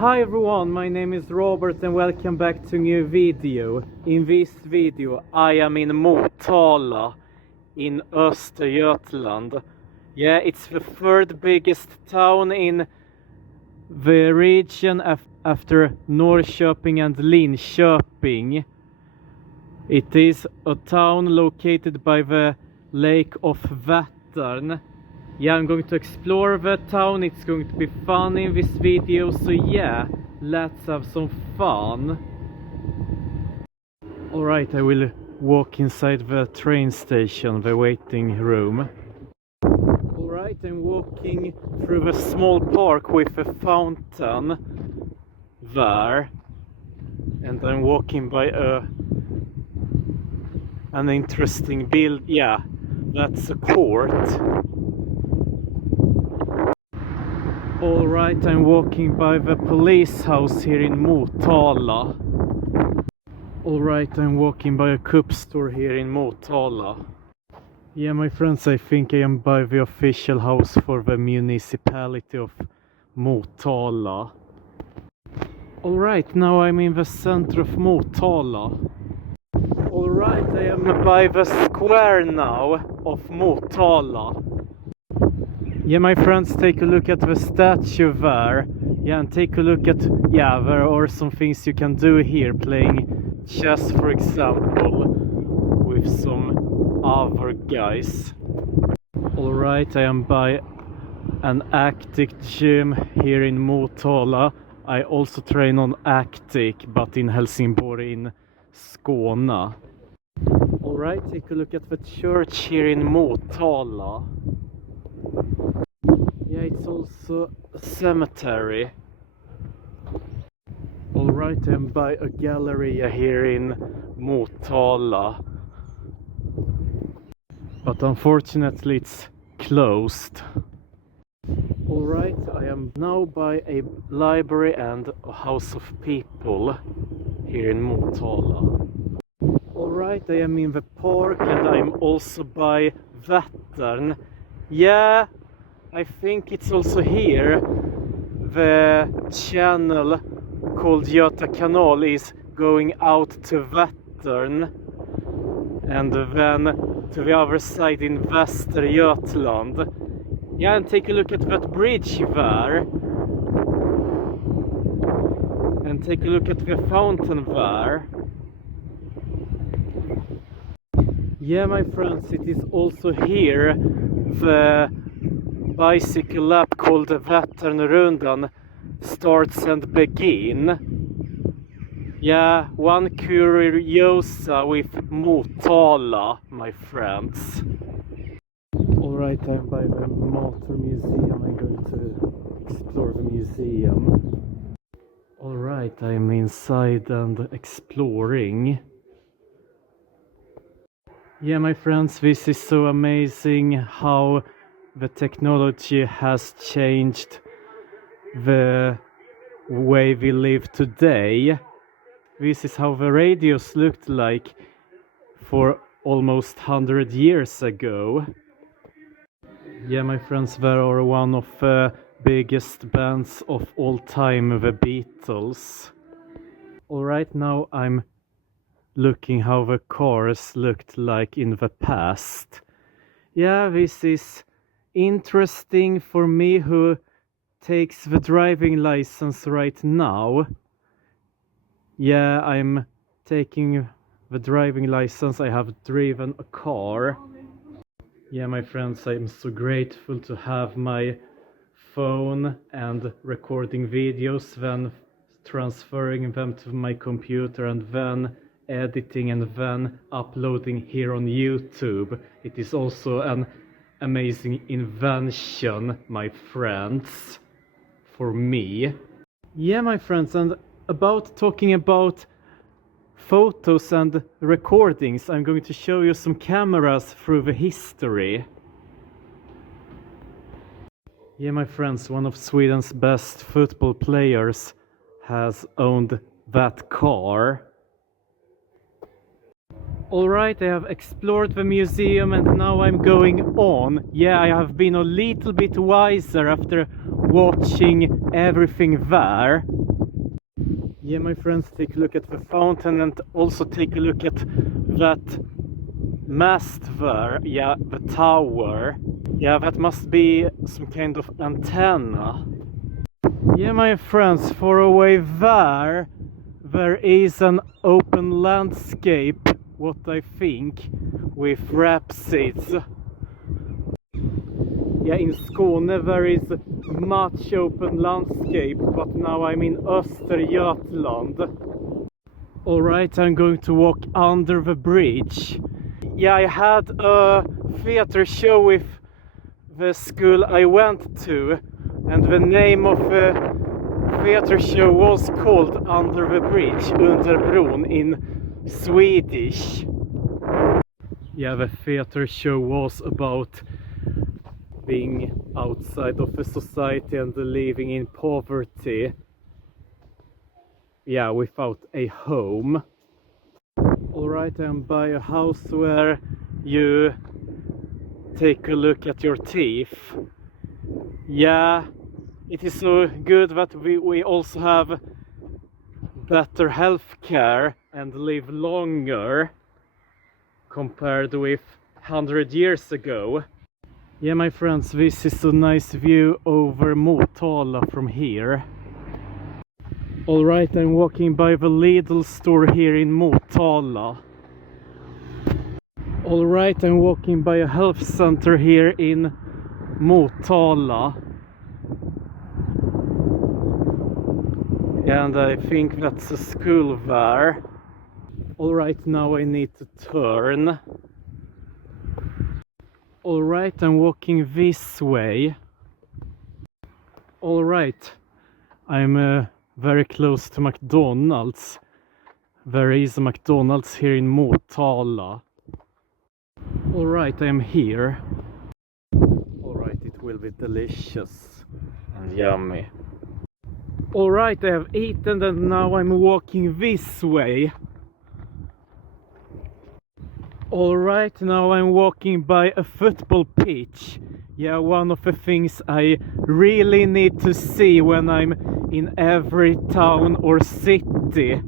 Hi everyone, my name is Robert and welcome back to a new video. In this video I am in Motala in Östergötland. Yeah, it's the third biggest town in the region after Norrköping and Linköping. It is a town located by the lake of Vättern. Yeah, I'm going to explore the town. It's going to be fun in this video, so yeah, let's have some fun. Alright, I will walk inside the train station, the waiting room. Alright, I'm walking through the small park with a fountain there. And I'm walking by an interesting build. Yeah, that's a court. Alright, I'm walking by the police house here in Motala. Alright, I'm walking by a cup store here in Motala. Yeah, my friends, I think I am by the official house for the municipality of Motala. Alright, now I'm in the center of Motala. Alright, I am by the square now of Motala. Yeah, my friends, take a look at the statue there. Yeah, and take a look at, yeah, there are some things you can do here, playing chess, for example, with some other guys. Alright, I am by an Actic gym here in Motala. I also train on Actic, but in Helsingborg in Skåne. Alright, take a look at the church here in Motala. Yeah, it's also a cemetery. Alright, I'm by a gallery here in Motala. But unfortunately it's closed. Alright, I am now by a library and a house of people here in Motala. Alright, I am in the park and I'm also by Vättern. Yeah, I think it's also here. The channel called Göta Kanal is going out to Vättern and then to the other side in Östergötland. Yeah, and take a look at that bridge there. And take a look at the fountain there. Yeah, my friends, it is also here the bicycle lap called the Vätternrundan starts and begin. Yeah, one curiosa with Motala, my friends. Alright, I'm by the Motala Museum. I'm going to explore the museum. Alright, I'm inside and exploring. Yeah, my friends, this is so amazing how the technology has changed the way we live today. This is how the radios looked like for almost 100 years ago. Yeah, my friends, there are one of the biggest bands of all time, the Beatles. Alright, now I'm looking how the cars looked like in the past. Yeah, this is interesting for me who takes the driving license right now. Yeah, I'm taking the driving license. I have driven a car. Yeah, my friends, I'm so grateful to have my phone and recording videos, then transferring them to my computer and then editing and then uploading here on YouTube. It is also an amazing invention, my friends, for me. Yeah, my friends, and talking about photos and recordings, I'm going to show you some cameras through the history. Yeah, my friends, one of Sweden's best football players has owned that car. Alright, I have explored the museum and now I'm going on. Yeah, I have been a little bit wiser after watching everything there. Yeah, my friends, take a look at the fountain and also take a look at that mast there. Yeah, the tower. Yeah, that must be some kind of antenna. Yeah, my friends, far away there is an open landscape, what I think, with rapeseeds. Yeah, in Skåne there is much open landscape, but now I'm in Östergötland. Alright, I'm going to walk under the bridge. Yeah, I had a theater show with the school I went to, and the name of the theater show was called Under the Bridge, Under bron in Swedish. Yeah, the theater show was about being outside of the society and living in poverty. Yeah, without a home. Alright, I'm by a house where you take a look at your teeth. Yeah, it is so good that we also have better health care and live longer compared with 100 years ago. Yeah, my friends, this is a nice view over Motala from here. Alright, I'm walking by the Lidl store here in Motala. Alright, I'm walking by a health center here in Motala. And I think that's a school there. Alright, now I need to turn. Alright, I'm walking this way. Alright, I'm very close to McDonald's. There is a McDonald's here in Motala. Alright, I'm here. Alright, it will be delicious and yummy. Alright, I have eaten and now I'm walking this way. Alright, now I'm walking by a football pitch. Yeah, one of the things I really need to see when I'm in every town or city.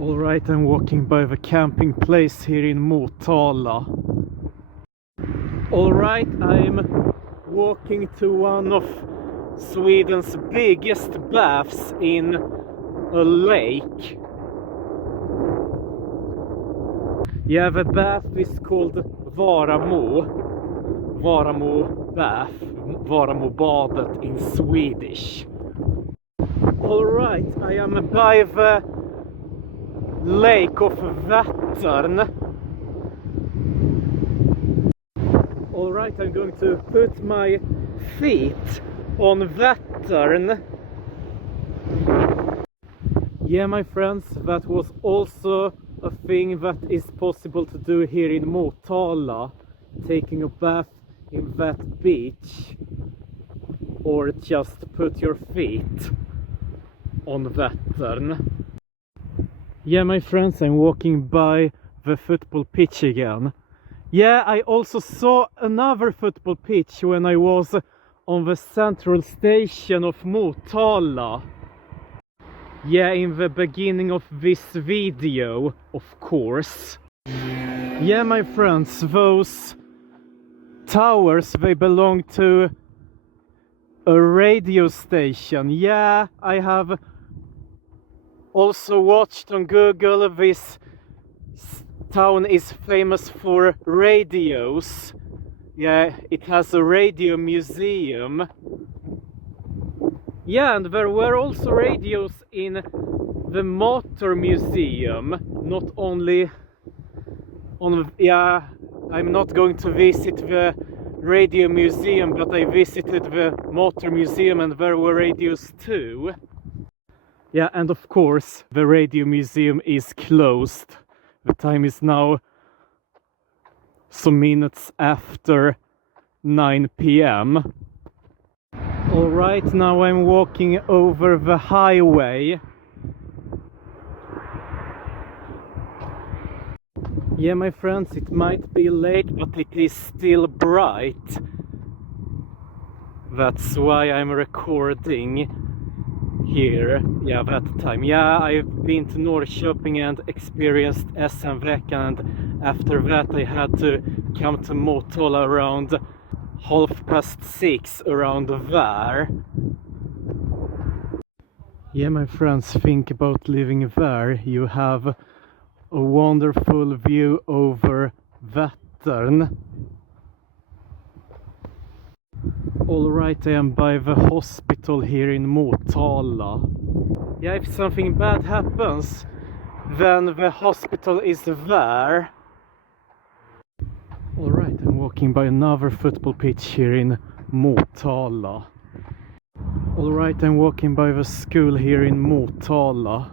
Alright, I'm walking by the camping place here in Motala. Alright, I'm walking to one of Sweden's biggest baths in a lake. Yeah, the bath is called Varamo bath, Varamobadet in Swedish. Alright, I am by the lake of Vättern. Alright, I'm going to put my feet on Vättern. Yeah, my friends, that was also a thing that is possible to do here in Motala, taking a bath in that beach, or just put your feet on Vättern. Yeah, my friends, I'm walking by the football pitch again. Yeah, I also saw another football pitch when I was on the central station of Motala. Yeah, in the beginning of this video, of course. Yeah, my friends, those towers, they belong to a radio station. Yeah, I have also watched on Google. This town is famous for radios. Yeah, it has a radio museum. Yeah, and there were also radios in the motor museum, not only on... Yeah, I'm not going to visit the radio museum, but I visited the motor museum and there were radios too. Yeah, and of course the radio museum is closed. The time is now some minutes after 9 p.m. Alright, now I'm walking over the highway. Yeah, my friends, it might be late, but it is still bright. That's why I'm recording here. Yeah, that time. Yeah, I've been to Norrköping and experienced SM-veckan, and after that I had to come to Motala around 6:30 around there. Yeah, my friends, think about living there. You have a wonderful view over Vättern. Alright, I am by the hospital here in Motala. Yeah, if something bad happens, then the hospital is there. Alright, I'm walking by another football pitch here in Motala. Alright, I'm walking by the school here in Motala.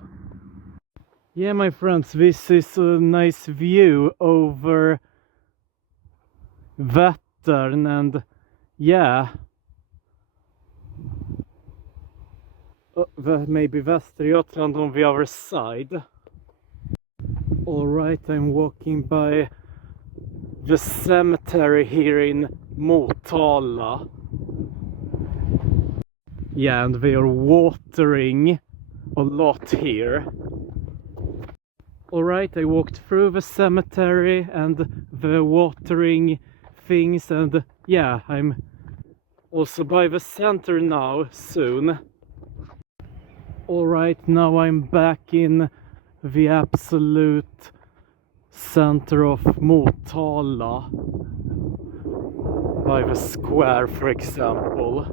Yeah, my friends, this is a nice view over Vättern, and yeah, maybe Östergötland on the other side. Alright, I'm walking by the cemetery here in Motala. Yeah, and they are watering a lot here. Alright, I walked through the cemetery and the watering things, and yeah, I'm also by the center now soon. Alright, now I'm back in the absolute center of Motala, by the square, for example.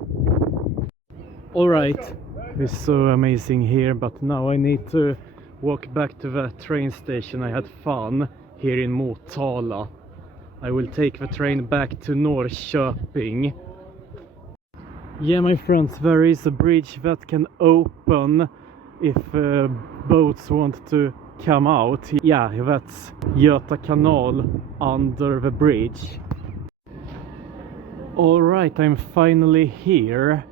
Alright, it's so amazing here, but now I need to walk back to the train station. I had fun here in Motala. I will take the train back to Norrköping. Yeah, my friends, there is a bridge that can open if boats want to come out. Yeah, that's Göta Kanal under the bridge. Alright, I'm finally here.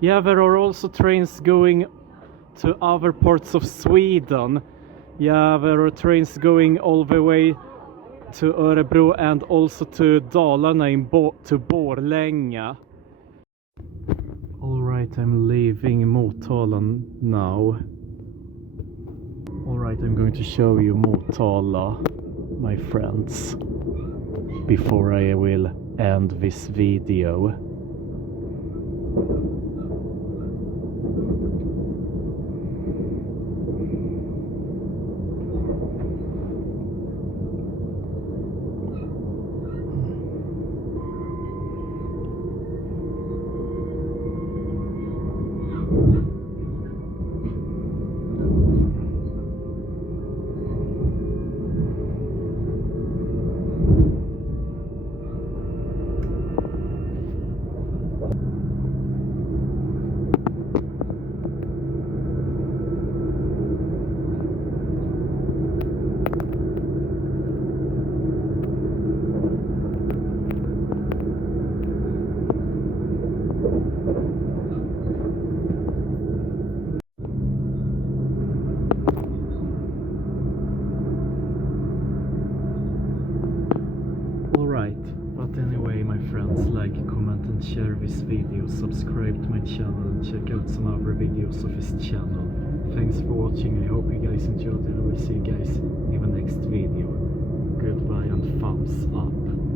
Yeah, there are also trains going to other parts of Sweden. Yeah, there are trains going all the way to Örebro and also to Dalarna, to Borlänge. Alright, I'm leaving Motala now. Alright, I'm going to show you Motala, my friends, before I will end this video. But anyway, my friends, like, comment and share this video, subscribe to my channel and check out some other videos of this channel. Thanks for watching, I hope you guys enjoyed it. I will see you guys in the next video. Goodbye and thumbs up.